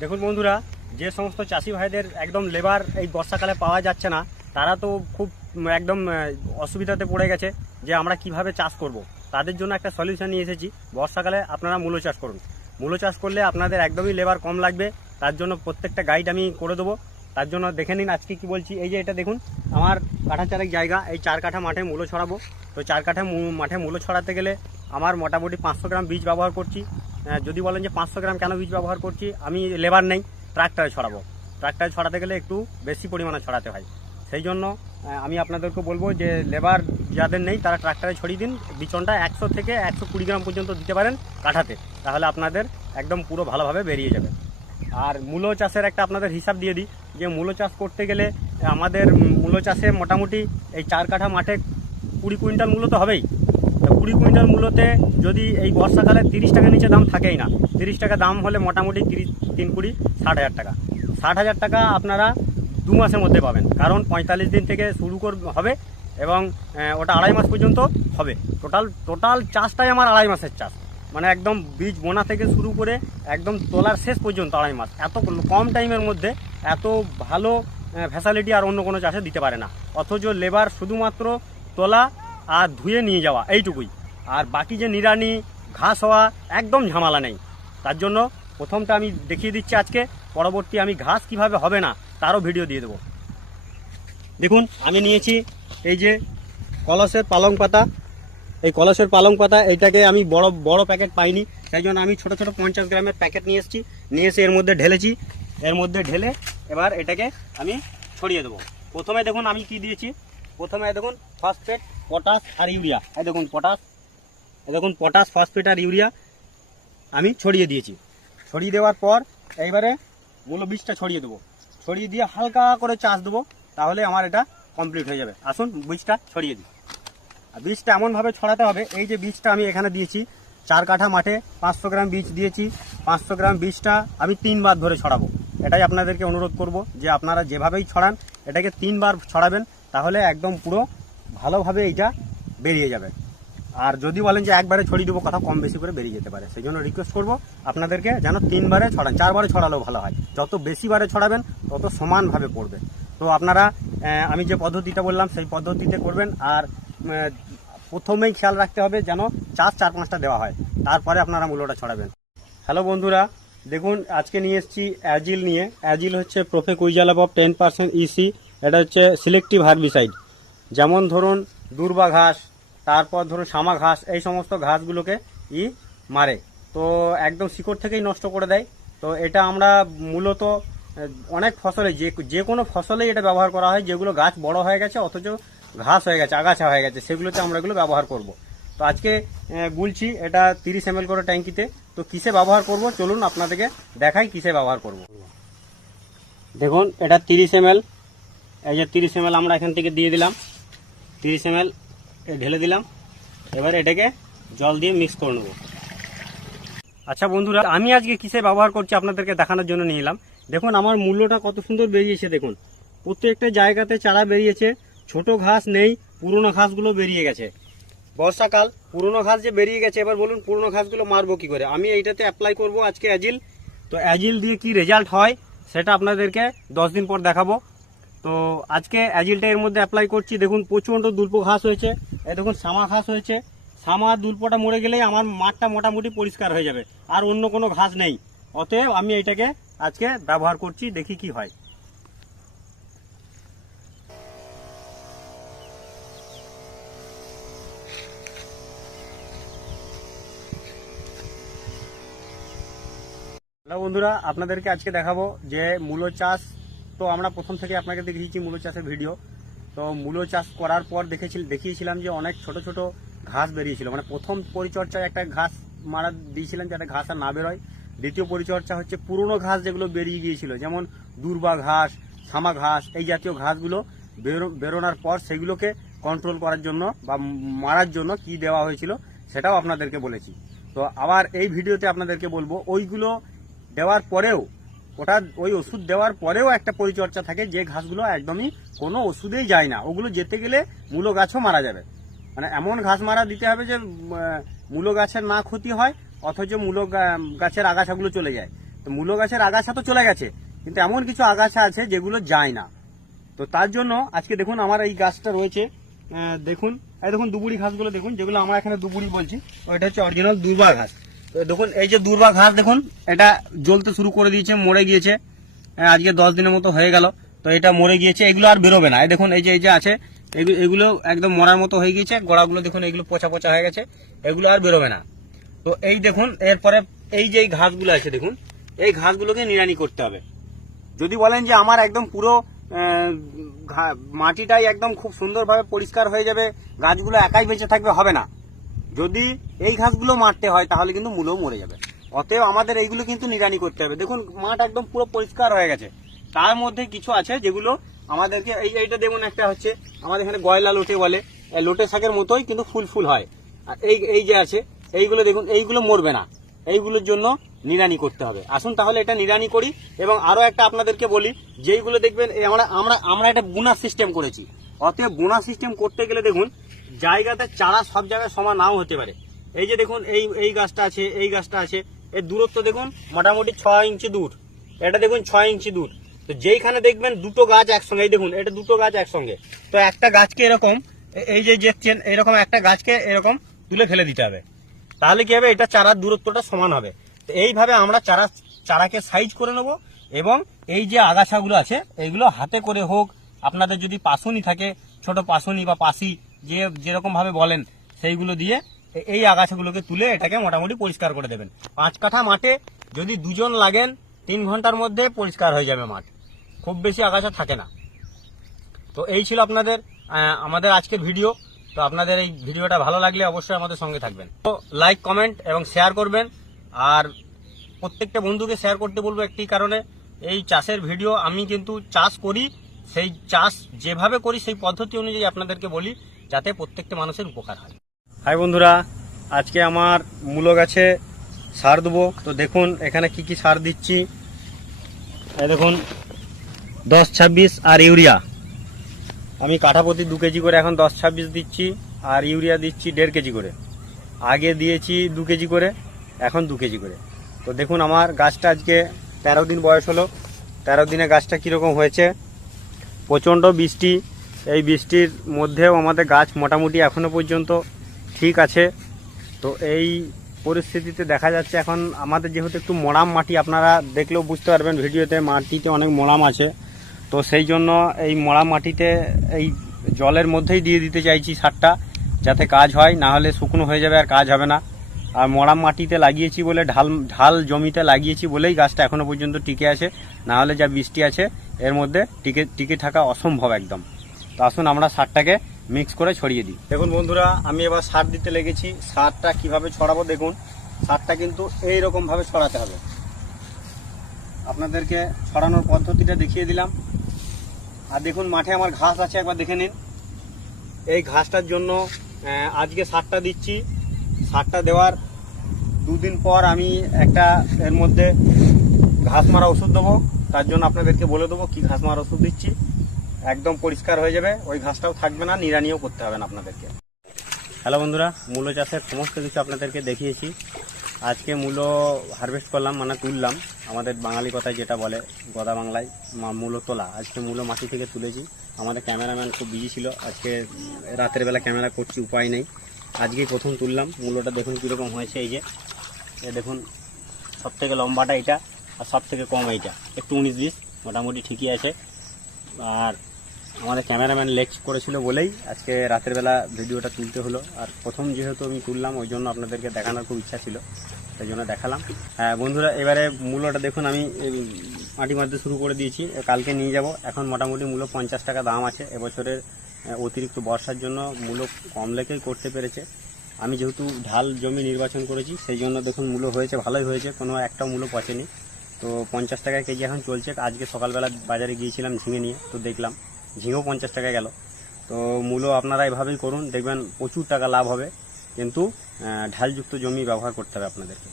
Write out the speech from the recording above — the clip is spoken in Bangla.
দেখুন বন্ধুরা, যে সমস্ত চাষি ভাইদের একদম লেবার এই বর্ষাকালে পাওয়া যাচ্ছে না, তারা তো খুব একদম অসুবিধাতে পড়ে গেছে যে আমরা কীভাবে চাষ করব। তাদের জন্য একটা সলিউশন নিয়ে এসেছি। বর্ষাকালে আপনারা মূলো চাষ করুন। মূলো চাষ করলে আপনাদের একদমই লেবার কম লাগবে। তার জন্য প্রত্যেকটা গাইড আমি করে দেবো। তার জন্য দেখে নিন আজকে কি বলছি। এই যে এটা দেখুন, আমার কাঠা চারেক জায়গা। এই চার কাঠা মাঠে মূলো ছড়াবো। তো চার কাঠা মাঠে মূলো ছড়াতে গেলে আমার মোটামুটি পাঁচশো গ্রাম বীজ ব্যবহার করছি। যদি বলেন যে পাঁচশো গ্রাম কেন বীজ ব্যবহার করছি, আমি লেবার নেই ট্রাক্টরে ছড়াবো। ট্রাক্টরে ছড়াতে গেলে একটু বেশি পরিমাণে ছড়াতে হয়। সেই জন্য আমি আপনাদেরকে বলব যে লেবার যাদের নেই, তারা ট্রাক্টরে ছড়িয়ে দিন, বিচনটা একশো থেকে একশো কুড়ি গ্রাম পর্যন্ত দিতে পারেন কাঠাতে, তাহলে আপনাদের একদম পুরো ভালোভাবে বেরিয়ে যাবে। আর মূলো চাষের একটা আপনাদের হিসাব দিয়ে দিই, যে মূলো চাষ করতে গেলে আমাদের মূলো চাষে মোটামুটি এই চার কাঠা মাঠে কুড়ি কুইন্টাল মূলো তো হবেই। কুড়ি কুইন্টাল মূলোতে যদি এই বর্ষাকালে তিরিশ টাকার নিচে দাম থাকেই না। তিরিশ টাকা দাম হলে মোটামুটি তিরিশ, তিন কুড়ি, ষাট হাজার টাকা। ষাট হাজার টাকা আপনারা দু মাসের মধ্যে পাবেন। কারণ পঁয়তাল্লিশ দিন থেকে শুরু কর, হবে এবং ওটা আড়াই মাস পর্যন্ত হবে। টোটাল টোটাল চাষটাই আমার আড়াই মাসের চাষ। মানে একদম বীজ বোনা থেকে শুরু করে একদম তোলার শেষ পর্যন্ত আড়াই মাস। এত কম টাইমের মধ্যে এত ভালো ফ্যাসিলিটি আর অন্য কোনো চাষে দিতে পারে না। অথচ লেবার শুধুমাত্র তোলা আর ধুয়ে নিয়ে যাওয়া, এইটুকুই। আর বাকি যে নিড়ানি, ঘাস হওয়া, একদম ঝামেলা নেই। তার জন্য প্রথমটা আমি দেখিয়ে দিচ্ছি আজকে, পরবর্তী আমি ঘাস কীভাবে হবে না, তারও ভিডিও দিয়ে দেবো। দেখুন, আমি নিয়েছি এই যে কলসের পালং পাতা। এই কলসের পালং পাতা, এইটাকে আমি বড় বড় প্যাকেট পাইনি। সেই জন্য আমি ছোট ছোট পঞ্চাশ গ্রামের প্যাকেট নিয়ে এসেছি। নিয়ে এসে এর মধ্যে ঢেলেছি। এর মধ্যে ঢেলে এবার এটাকে আমি ছড়িয়ে দেবো। প্রথমে দেখুন আমি কি দিয়েছি প্রথমে দেখুন ফসফেট পটাশ আর ইউরিয়া এই দেখুন পটাশ এই দেখুন পটাশ ফসফেট আর ইউরিয়া আমি ছড়িয়ে দিয়েছি। ছড়িয়ে দেওয়ার পর এইবারে মূল বীজটা ছড়িয়ে দেবো। ছড়িয়ে দিয়ে হালকা করে চাষ দেবো, তাহলে আমার এটা কমপ্লিট হয়ে যাবে। আসুন বীজটা ছড়িয়ে দিই। আর বীজটা এমনভাবে ছড়াতে হবে, এই যে বীজটা আমি এখানে দিয়েছি, চার কাঠা মাঠে পাঁচশো গ্রাম বীজ দিয়েছি, পাঁচশো গ্রাম বীজটা আমি তিনবার ধরে ছড়াবো। এটাই আপনাদেরকে অনুরোধ করব যে আপনারা যেভাবেই ছড়ান, এটাকে তিনবার ছড়াবেন তাহলে একদম পুরো ভালোভাবে এইটা বেরিয়ে যাবে। আর যদি বলেন যে একবারে ছড়িয়ে দেবো, কথা কম বেশি করে বেরিয়ে যেতে পারে। সেই জন্য রিকোয়েস্ট করব আপনাদেরকে যেন তিনবারে ছড়ান, চারবারে ছড়ালেও ভালো হয়। যত বেশি বারে ছড়াবেন, তত সমানভাবে পড়বে। তো আপনারা আমি যে পদ্ধতিটা বললাম, সেই পদ্ধতিতে করবেন। আর প্রথমেই খেয়াল রাখতে হবে যেন চার চার, পাঁচটা দেওয়া হয়। তারপরে আপনারা মূল্যটা ছড়াবেন। হ্যালো বন্ধুরা, দেখুন, আজকে নিয়ে এসেছি অ্যাজিল নিয়ে। অ্যাজিল হচ্ছে প্রোফে কুইজালাব টেন পার্সেন্ট ইসি এটা হচ্ছে সিলেক্টিভ হার্বিসাইড যেমন ধরুন দুর্বা ঘাস, তারপর ধরুন শামা ঘাস, এই সমস্ত ঘাসগুলোকে ই মারে। তো একদম শিকড় থেকেই নষ্ট করে দেয়। তো এটা আমরা মূলত, অনেক ফসলে, যে যে কোনো ফসলেই এটা ব্যবহার করা হয়, যেগুলো গাছ বড় হয়ে গেছে, অথচ ঘাস হয়ে গেছে, আগাছা হয়ে গেছে, সেগুলোতে আমরা এগুলো ব্যবহার করব। তো আজকে গুলছি এটা তিরিশ এম করে ট্যাঙ্কিতে। তো কিসে ব্যবহার করব? চলুন আপনাদেরকে দেখাই কিসে ব্যবহার করব। দেখুন, এটা তিরিশ এম এই যে তিরিশ এম আমরা এখান থেকে দিয়ে দিলাম। তিরিশ এম ঢেলে দিলাম। এবার এটাকে জল দিয়ে মিক্স করে নেব। আচ্ছা বন্ধুরা, আমি আজকে কিসে ব্যবহার করছি আপনাদেরকে দেখানোর জন্য নিয়ে এলাম। দেখুন, আমার মূল্যটা কত সুন্দর বেরিয়েছে, দেখুন। প্রত্যেকটা জায়গাতে চারা বেরিয়েছে, ছোট ঘাস নেই, পুরনো ঘাসগুলো বেরিয়ে গেছে। বর্ষাকাল, পুরনো ঘাস যে বেরিয়ে গেছে, এবার বলুন পুরনো ঘাসগুলো মারবো কি করে? আমি এইটাতে অ্যাপ্লাই করব আজকে অ্যাজিল তো অ্যাজিল দিয়ে কি রেজাল্ট হয়, সেটা আপনাদেরকে দশ দিন পর দেখাবো। তো আজকে অ্যাজিলটা এর মধ্যে অ্যাপ্লাই করছি। দেখুন, প্রচণ্ড দুল্প ঘাস হয়েছে। এ দেখুন, সামা ঘাস হয়েছে। সামা দুল্পটা মরে গেলেই আমার মাঠটা মোটামুটি পরিষ্কার হয়ে যাবে। আর অন্য কোনো ঘাস নেই। অতএব আমি এটাকে আজকে ব্যবহার করছি, দেখি কি হয়। হ্যালো বন্ধুরা, আপনাদেরকে আজকে দেখাবো যে মূলো চাষ তো আমরা প্রথম থেকে আপনাকে দেখিয়েছি মূলো চাষের ভিডিও। তো মূলো চাষ করার পর দেখেছি দেখিয়েছিলাম যে অনেক ছোট ছোট ঘাস বেরিয়েছিল। মানে প্রথম পরিচর্যায় একটা ঘাস মারা দিয়েছিলাম যাতে ঘাস আর না বেরোয়। দ্বিতীয় পরিচর্যা হচ্ছে পুরনো ঘাস যেগুলো বেরিয়ে গিয়েছিল, যেমন দুর্বা ঘাস সামা ঘাস, এই জাতীয় ঘাসগুলো বেরো, বেরোনোর পর সেগুলোকে কন্ট্রোল করার জন্য বা মারার জন্য কি দেওয়া হয়েছিল সেটাও আপনাদেরকে বলেছি। তো আবার এই ভিডিওতে আপনাদেরকে বলব, ওইগুলো দেওয়ার পরেও ওটা ওই ওষুধ দেওয়ার পরেও একটা পরিচর্যা থাকে, যে ঘাসগুলো একদমই কোনো ওষুধেই যায় না। ওগুলো যেতে গেলে মূলো গাছও মারা যাবে। মানে এমন ঘাস মারা দিতে হবে যে মূলো গাছের না ক্ষতি হয়, অথচ মূলো গাছের আগাছাগুলো চলে যায়। তো মূলো গাছের আগাছা তো চলে গেছে, কিন্তু এমন কিছু আগাছা আছে যেগুলো যায় না। তো তার জন্য আজকে দেখুন আমার এই গাছটা রয়েছে দেখুন, এই দেখুন দুবুড়ি ঘাসগুলো দেখুন, যেগুলো আমরা এখানে দুবুড়ি বলছি, ওইটা হচ্ছে অরিজিনাল দুর্বা ঘাস। দেখুন, এই যে দুর্বা ঘাস, দেখুন, এটা জ্বলতে শুরু করে দিয়েছে, মরে গিয়েছে। আজকে দশ দিনের মতো হয়ে গেল। তো এটা মরে গিয়েছে, এগুলো আর বেরোবে না। দেখুন, এই যে এই যে আছে, এগু- এগুলো একদম মরার মতো হয়ে গিয়েছে, গোড়াগুলো দেখুন, এগুলো পচা পচা হয়ে গেছে, এগুলো আর বেরোবে না। তো এই দেখুন, এরপরে এই যে ঘাসগুলো আছে, দেখুন, এই ঘাসগুলোকে নিড়ানি করতে হবে। যদি বলেন যে আমার একদম পুরো মাটিটাই একদম খুব সুন্দরভাবে পরিষ্কার হয়ে যাবে, গাছগুলো একাই বেঁচে থাকবে, হবে না। যদি এই ঘাসগুলো মারতে হয়, তাহলে কিন্তু মূলও মরে যাবে। অতএব আমাদের এইগুলো কিন্তু নিড়ানি করতে হবে। দেখুন, মাঠ একদম পুরো পরিষ্কার হয়ে গেছে। তার মধ্যে কিছু আছে যেগুলো আমাদেরকে এই এইটা দেখুন একটা হচ্ছে, আমাদের এখানে গয়লা লোটে বলে। লোটে শাকের মতোই কিন্তু ফুল ফুল হয়। আর এই এই যে আছে, এইগুলো দেখুন, এইগুলো মরবে না। এইগুলোর জন্য নিড়ানি করতে হবে। আসুন তাহলে এটা নিড়ানি করি এবং আরও একটা আপনাদেরকে বলি, যেইগুলো দেখবেন আমরা আমরা আমরা একটা বুনা সিস্টেম করেছি। অতএব বুনা সিস্টেম করতে গেলে দেখুন জায়গাতে চারা সব জায়গায় সমান নাও হতে পারে। এই যে দেখুন, এই এই গাছটা আছে, এই গাছটা আছে, এর দূরত্ব দেখুন মোটামুটি ছয় ইঞ্চি দূর। এটা দেখুন ছয় ইঞ্চি দূর। তো যেইখানে দেখবেন দুটো গাছ একসঙ্গে, এই দেখুন, এটা দুটো গাছ একসঙ্গে। তো একটা গাছকে এরকম এই যে দেখছেন, এরকম একটা গাছকে এরকম তুলে ফেলে দিতে হবে। তাহলে কি হবে? এটা চারার দূরত্বটা সমান হবে। তো এইভাবে আমরা চারা, চারাকে সাইজ করে নেব এবং এই যে আগাছাগুলো আছে এইগুলো হাতে করে হোক। আপনাদের যদি পাশুনি থাকে, ছোট পাশুনি বা পাশি যে যেরকম ভাবে বলেন, সেইগুলো দিয়ে এই আগাছাগুলোকে তুলে এটাকে মোটামুটি পরিষ্কার করে দেবেন। পাঁচ কাঠা মাঠে যদি দুজন লাগেন, তিন ঘণ্টার মধ্যে পরিষ্কার হয়ে যাবে মাঠ। খুব বেশি আগাছা থাকে না। তো এই ছিল আপনাদের আমাদের আজকের ভিডিও। তো আপনাদের এই ভিডিওটা ভালো লাগলে অবশ্যই আমাদের সঙ্গে থাকবেন। তো লাইক কমেন্ট এবং শেয়ার করবেন। আর প্রত্যেকটা বন্ধুকে শেয়ার করতে বলব একটি কারণে। এই চাষের ভিডিও আমি কিন্তু চাষ করি, সেই চাষ যেভাবে করি, সেই পদ্ধতি অনুযায়ী আপনাদেরকে বলি। যাতে প্রত্যেকটা মানুষের উপকার হয়। হাই বন্ধুরা, আজকে আমার মূলো গাছে সার দেবো। তো দেখুন, এখানে কি কি সার দিচ্ছি। দেখুন, দশ ছাব্বিশ আর ইউরিয়া। আমি কাঠাপতি দু কেজি করে এখন দশ ছাব্বিশ দিচ্ছি, আর ইউরিয়া দিচ্ছি দেড় কেজি করে। আগে দিয়েছি দু কেজি করে, এখন দু কেজি করে। তো দেখুন, আমার গাছটা আজকে তেরো দিন বয়স হলো। তেরো দিনে গাছটা কীরকম হয়েছে? প্রচণ্ড বৃষ্টি এই বৃষ্টির মধ্যেও আমাদের গাছ মোটামুটি এখনও পর্যন্ত ঠিক আছে। তো এই পরিস্থিতিতে দেখা যাচ্ছে এখন আমাদের যেহেতু একটু মোড়াম মাটি আপনারা দেখলেও বুঝতে পারবেন ভিডিওতে, মাটিতে অনেক মোড়াম আছে। তো সেই জন্য এই মোড়া মাটিতে এই জলের মধ্যেই দিয়ে দিতে চাইছি সারটা যাতে কাজ হয়, না হলে শুকনো হয়ে যাবে আর কাজ হবে না। আর মোড়াম মাটিতে লাগিয়েছি বলে ঢাল ঢাল জমিতে লাগিয়েছি বলেই গাছটা এখনও পর্যন্ত টিকে আছে। না হলে যা বৃষ্টি আছে, এর মধ্যে টিকে টিকে থাকা অসম্ভব একদম। তো আসুন আমরা সারটাকে মিক্স করে ছড়িয়ে দিই। দেখুন বন্ধুরা, আমি এবার সার দিতে লেগেছি। সারটা কীভাবে ছড়াবো দেখুন। সারটা কিন্তু এই রকম ভাবে ছড়াতে হবে। আপনাদেরকে ছড়ানোর পদ্ধতিটা দেখিয়ে দিলাম। আর দেখুন, মাঠে আমার ঘাস আছে, একবার দেখে নিন। এই ঘাসটার জন্য আজকে সারটা দিচ্ছি। সারটা দেওয়ার দুদিন পর আমি একটা এর মধ্যে ঘাস মারা ওষুধ দেবো। তার জন্য আপনাদেরকে বলে দেবো কি ঘাস মারা ওষুধ দিচ্ছি। একদম পরিষ্কার হয়ে যাবে। ওই ঘাসটাও থাকবে না, নিড়ানিও করতে হবে না আপনাদেরকে। হ্যালো বন্ধুরা, মূলো চাষের সমস্ত কিছু আপনাদেরকে দেখিয়েছি। আজকে মূলো হারভেস্ট করলাম মানে তুললাম। আমাদের বাঙালি কথায় যেটা বলে, গদা বাংলায় মূলো তোলা। আজকে মূলো মাটি থেকে তুলেছি। আমাদের ক্যামেরাম্যান খুব বিজি ছিল। আজকে রাতের বেলা ক্যামেরা করছি, উপায় নেই। আজকেই প্রথম তুললাম। মূলোটা দেখুন কীরকম হয়েছে এই যে। এ দেখুন সব থেকে লম্বাটা এটা আর সব থেকে কম এইটা। একটু উনিশ বিশ, মোটামুটি ঠিকই আছে। আর আমাদের ক্যামেরাম্যান লেক করেছিল বলেই আজকে রাতের বেলা ভিডিওটা তুলতে হলো। আর প্রথম যেহেতু আমি তুললাম, ওই জন্য আপনাদেরকে দেখানোর খুব ইচ্ছা ছিল সেই জন্য দেখালাম। হ্যাঁ বন্ধুরা, এবারে মূল্যটা দেখুন, আমি মাটি মারতে শুরু করে দিয়েছি। কালকে নিয়ে যাব। এখন মোটামুটি মূল্য পঞ্চাশ টাকা দাম আছে। এবছরের অতিরিক্ত বর্ষার জন্য মূল্য কম লেখেই করতে পেরেছে। আমি যেহেতু ঢাল জমি নির্বাচন করেছি, সেই জন্য দেখুন মূল্য হয়েছে, ভালোই হয়েছে। কোনো একটা মূল্য পচেনি। তো পঞ্চাশ টাকা কেজি এখন চলছে। আজকে সকালবেলা বাজারে গিয়েছিলাম ঝিঙে নিয়ে, তো দেখলাম ঝিঙেও পঞ্চাশ টাকা গেল। তো মূলও আপনারা এভাবেই করুন, দেখবেন প্রচুর টাকা লাভ হবে। কিন্তু ঢালযুক্ত জমি ব্যবহার করতে হবে আপনাদেরকে।